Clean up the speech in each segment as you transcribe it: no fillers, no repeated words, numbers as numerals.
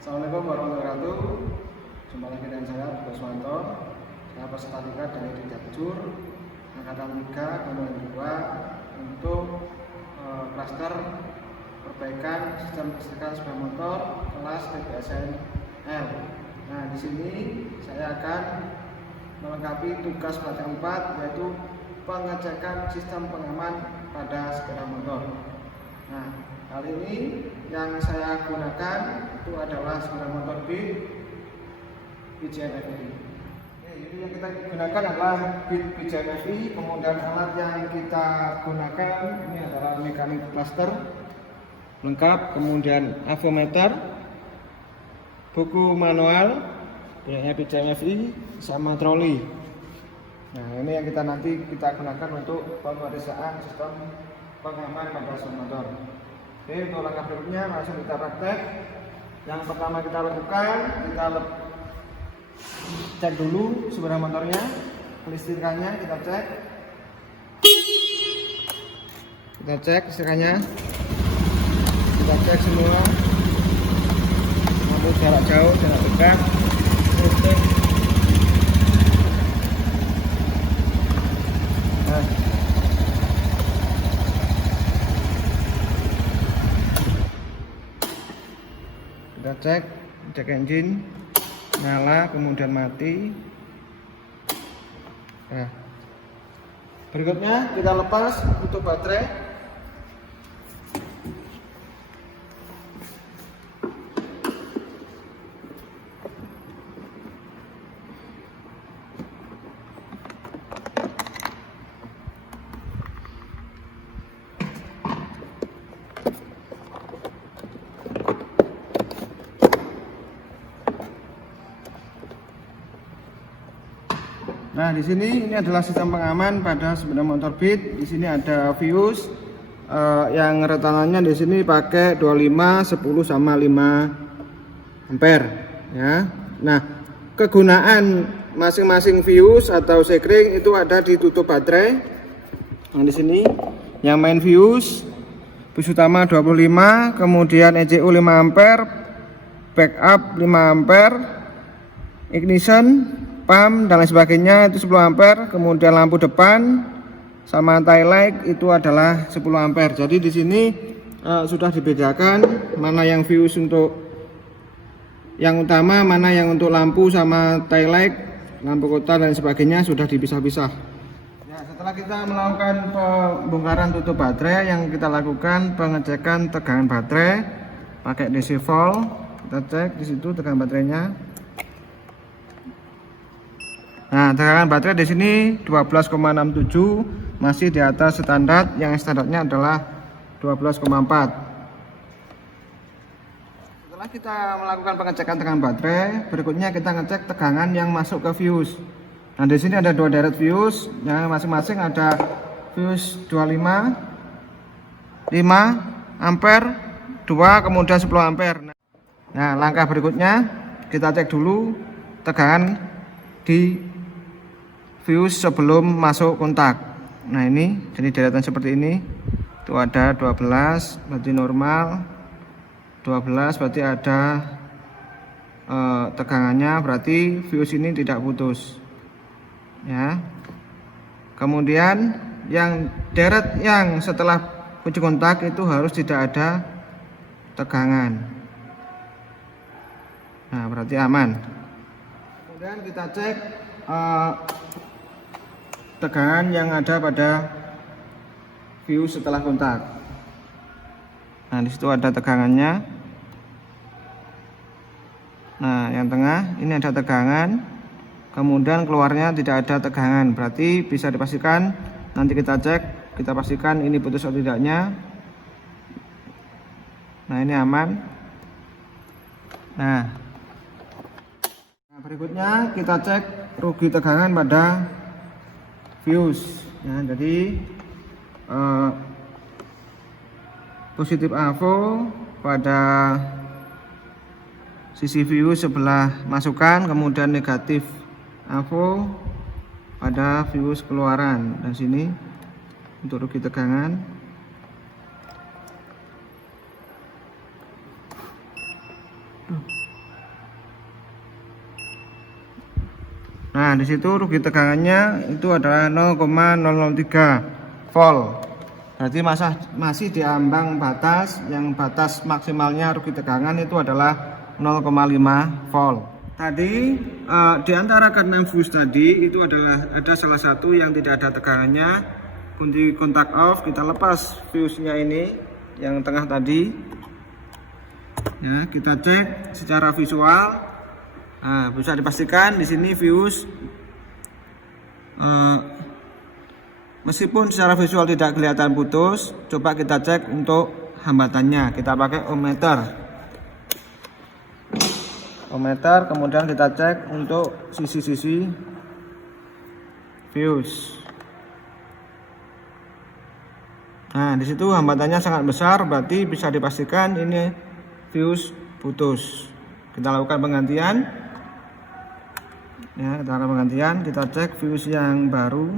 Assalamualaikum warahmatullahi wabarakatuh. Jumpa lagi dengan saya, Boswanto. Saya peserta 3 dari Didakjur Angkatan 3 Komponen 2 untuk klaster perbaikan sistem kelistrikan sepeda motor kelas TBSN L. Nah, di sini saya akan melengkapi tugas pelatihan 4, yaitu pengecekan sistem pengaman pada sepeda motor. Nah, kali ini yang saya gunakan itu adalah sepeda motor BIT FI. Ini yang kita gunakan adalah BIT FI. Kemudian alat yang kita gunakan ini adalah mekanik cluster lengkap, kemudian avometer, buku manual punya BIT FI sama troli. Nah, ini yang nanti kita gunakan untuk pemeriksaan sistem pengaman pada sepeda motor. Oke, untuk langkah berikutnya langsung kita praktek. Yang pertama kita lakukan, kita cek dulu sepeda motornya, kelistrikannya kita cek. Kita cek kelistrikannya, kita cek semua, lampu jarak jauh, jarak dekat, listrik. Nah, kita cek engine nyala kemudian mati. Nah, berikutnya kita lepas tutup baterai. Nah, di sini ini adalah sistem pengaman pada sepeda motor BIT. Di sini ada fuse yang retanannya di sini pakai 25, 10 sama 5 ampere ya. Nah, kegunaan masing-masing fuse atau sekring itu ada di tutup baterai. Nah, di sini yang main fuse utama 25, kemudian ECU 5 ampere, backup 5 ampere, ignition, pump dan lain sebagainya itu 10 ampere, kemudian lampu depan sama tail light itu adalah 10 ampere. Jadi di sini sudah dibedakan mana yang fuse untuk yang utama, mana yang untuk lampu sama tail light, lampu kota dan sebagainya sudah dipisah-pisah. Ya, setelah kita melakukan pembongkaran tutup baterai, yang kita lakukan pengecekan tegangan baterai pakai DC volt. Kita cek di situ tegangan baterainya. Nah, tegangan baterai di sini 12,67, masih di atas standar, yang standarnya adalah 12,4. Setelah kita melakukan pengecekan tegangan baterai, berikutnya kita ngecek tegangan yang masuk ke fuse. Nah, di sini ada 2 deret fuse, yang masing-masing ada fuse 25, 5 ampere, 2, kemudian 10 ampere. Nah, langkah berikutnya kita cek dulu tegangan di fuse sebelum masuk kontak. Nah, ini jadi deretan seperti ini. Itu ada 12 berarti normal, 12 berarti ada tegangannya, berarti fuse ini tidak putus ya. Kemudian yang deret yang setelah kunci kontak itu harus tidak ada tegangan. Nah, berarti aman. Kemudian kita cek tegangan yang ada pada fuse setelah kontak. Nah, di situ ada tegangannya. Nah, yang tengah ini ada tegangan, kemudian keluarnya tidak ada tegangan, berarti bisa dipastikan. Nanti kita cek, kita pastikan ini putus atau tidaknya. Nah, ini aman. Nah, berikutnya kita cek rugi tegangan pada fuse ya. Jadi positif AVO pada sisi fuse sebelah masukan, kemudian negatif AVO pada fuse keluaran. Dan sini untuk rugi tegangan. Nah, di situ rugi tegangannya itu adalah 0,003 volt. Berarti masih di ambang batas, yang batas maksimalnya rugi tegangan itu adalah 0,5 volt. Tadi di antara keenam fuse tadi itu ada salah satu yang tidak ada tegangannya. Kunci kontak off, kita lepas fuse-nya ini yang tengah tadi. Ya, kita cek secara visual. Nah, bisa dipastikan di sini fuse meskipun secara visual tidak kelihatan putus, coba kita cek untuk hambatannya. Kita pakai ohmmeter, kemudian kita cek untuk sisi-sisi fuse. Nah, di situ hambatannya sangat besar, berarti bisa dipastikan ini fuse putus. Kita lakukan penggantian. Ya, kita lakukan penggantian, kita cek fuse yang baru.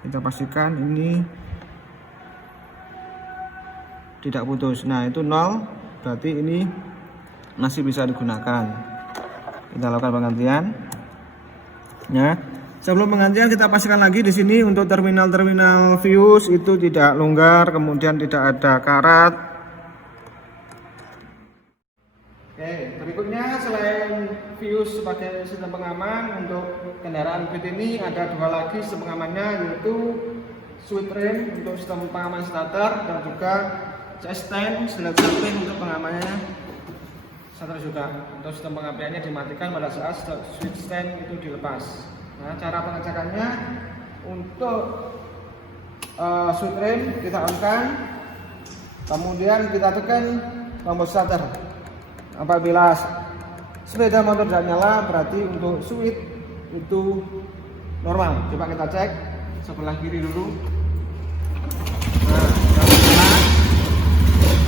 Kita pastikan ini tidak putus. Nah, itu 0, berarti ini masih bisa digunakan. Kita lakukan penggantian. Ya, sebelum penggantian kita pastikan lagi di sini untuk terminal-terminal fuse itu tidak longgar, kemudian tidak ada karat. Oke, berikutnya selain fuse sebagai sistem pengaman untuk kendaraan beat ini ada dua lagi sistem pengamannya, yaitu switch rem untuk sistem pengaman starter dan juga C-stand select samping untuk pengamannya starter juga. Untuk sistem pengapiannya dimatikan pada saat switch stand itu dilepas. Nah, cara pengecekannya untuk switch rem kita on-kan, kemudian kita tekan tombol starter. Apabila sepeda motor tidak nyala, berarti untuk switch itu normal. Coba kita cek sebelah kiri dulu.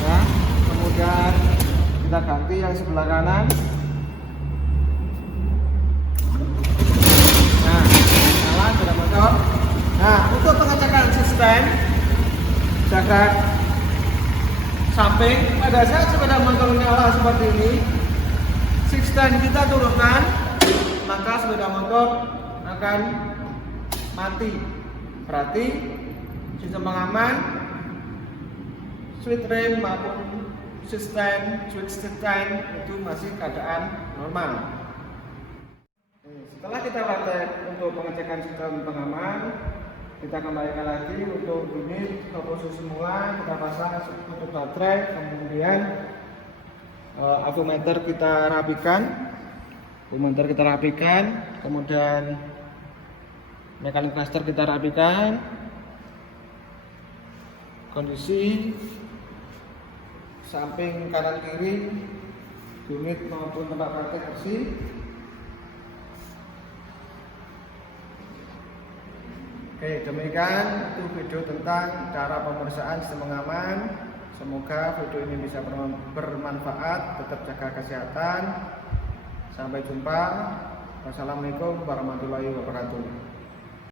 Nah, kemudian kita ganti yang sebelah kanan. Nah, nyala sepeda motor. Nah, untuk pengecekan sistem jaga samping, pada saat sepeda motor nyala seperti ini, sistem kita turunkan, maka sepeda motor akan mati. Berarti sistem pengaman, switch rem maupun sistem switch stand itu masih keadaan normal. Setelah kita praktek untuk pengecekan sistem pengaman, kita kembalikan lagi untuk unit ke posisi semula. Kita pasang untuk baterai, kemudian avometer kita rapikan, kemudian mekanik cluster kita rapikan, kondisi samping kanan kiri unit maupun tempat praktek bersih. Oke, demikian itu video tentang cara pemeriksaan sistem pengaman. Semoga video ini bisa bermanfaat, tetap jaga kesehatan. Sampai jumpa. Wassalamualaikum warahmatullahi wabarakatuh.